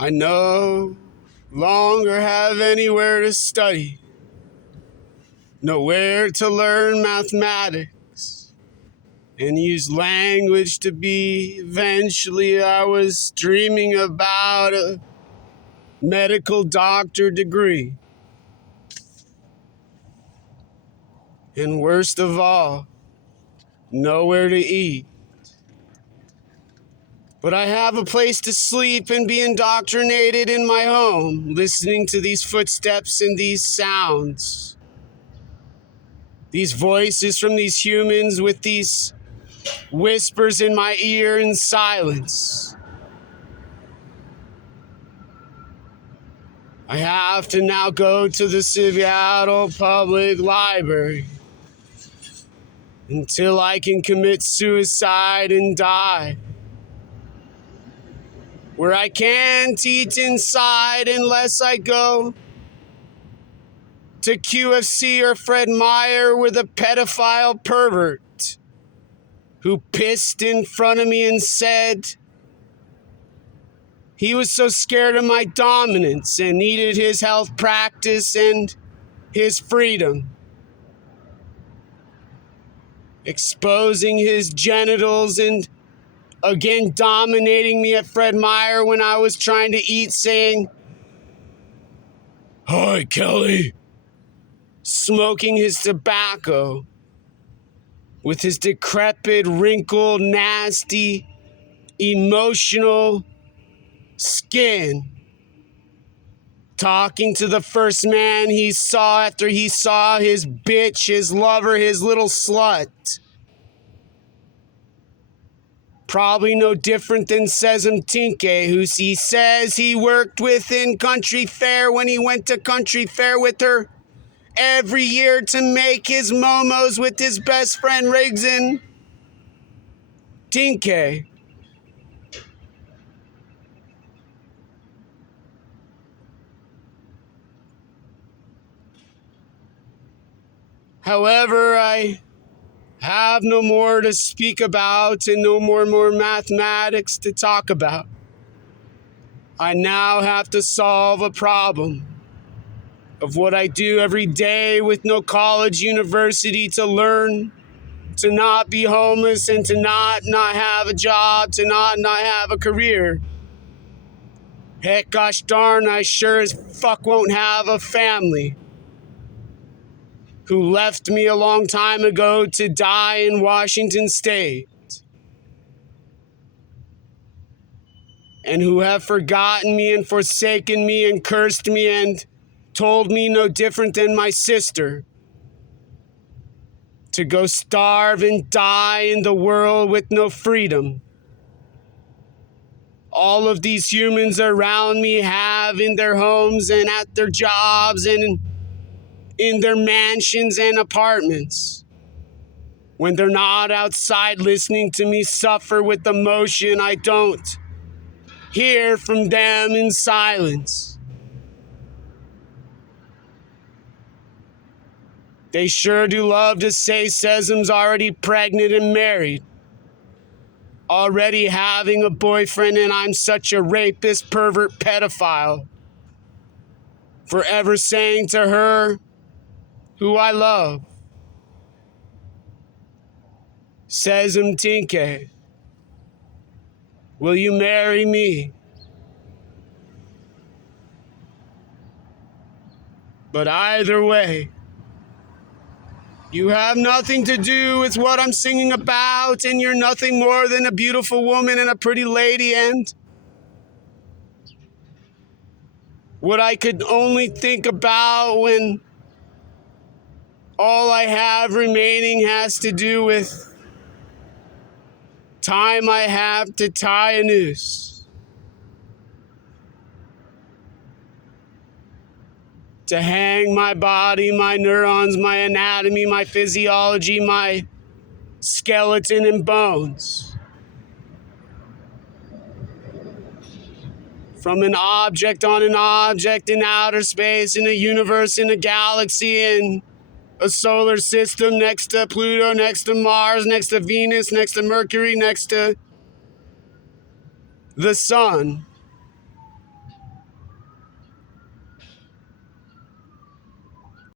I no longer have anywhere to study, nowhere to learn mathematics and use language to be. Eventually, I was dreaming about a medical doctor degree. And worst of all, nowhere to eat. But I have a place to sleep and be indoctrinated in my home, listening to these footsteps and these sounds. These voices from these humans with these whispers in my ear in silence. I have to now go to the Seattle Public Library until I can commit suicide and die. Where I can't eat inside unless I go to QFC or Fred Meyer with a pedophile pervert who pissed in front of me and said he was so scared of my dominance and needed his health practice and his freedom. Exposing his genitals and again dominating me at Fred Meyer when I was trying to eat, saying, "Hi, Kelly." Smoking his tobacco with his decrepit, wrinkled, nasty, emotional skin. Talking to the first man he saw after he saw his bitch, his lover, his little slut. Probably no different than Sesame Tinke, who he says he worked with in Country Fair when he went to Country Fair with her every year to make his momos with his best friend Riggs and Tinke. However, I have no more to speak about and no more mathematics to talk about. I now have to solve a problem of what I do every day with no college, university to learn, to not be homeless and to not have a job, to not have a career. Heck, gosh darn, I sure as fuck won't have a family who left me a long time ago to die in Washington State, and who have forgotten me and forsaken me and cursed me and told me no different than my sister to go starve and die in the world with no freedom. All of these humans around me have in their homes and at their jobs and in their mansions and apartments. When they're not outside listening to me suffer with emotion, I don't hear from them in silence. They sure do love to say Sesame's already pregnant and married, already having a boyfriend, and I'm such a rapist, pervert, pedophile. Forever saying to her, who I love, Sesame Tinke, will you marry me? But either way, you have nothing to do with what I'm singing about, and you're nothing more than a beautiful woman and a pretty lady, and what I could only think about when all I have remaining has to do with time I have to tie a noose, to hang my body, my neurons, my anatomy, my physiology, my skeleton and bones from an object on an object in outer space, in a universe, in a galaxy, in a solar system, next to Pluto, next to Mars, next to Venus, next to Mercury, next to the sun.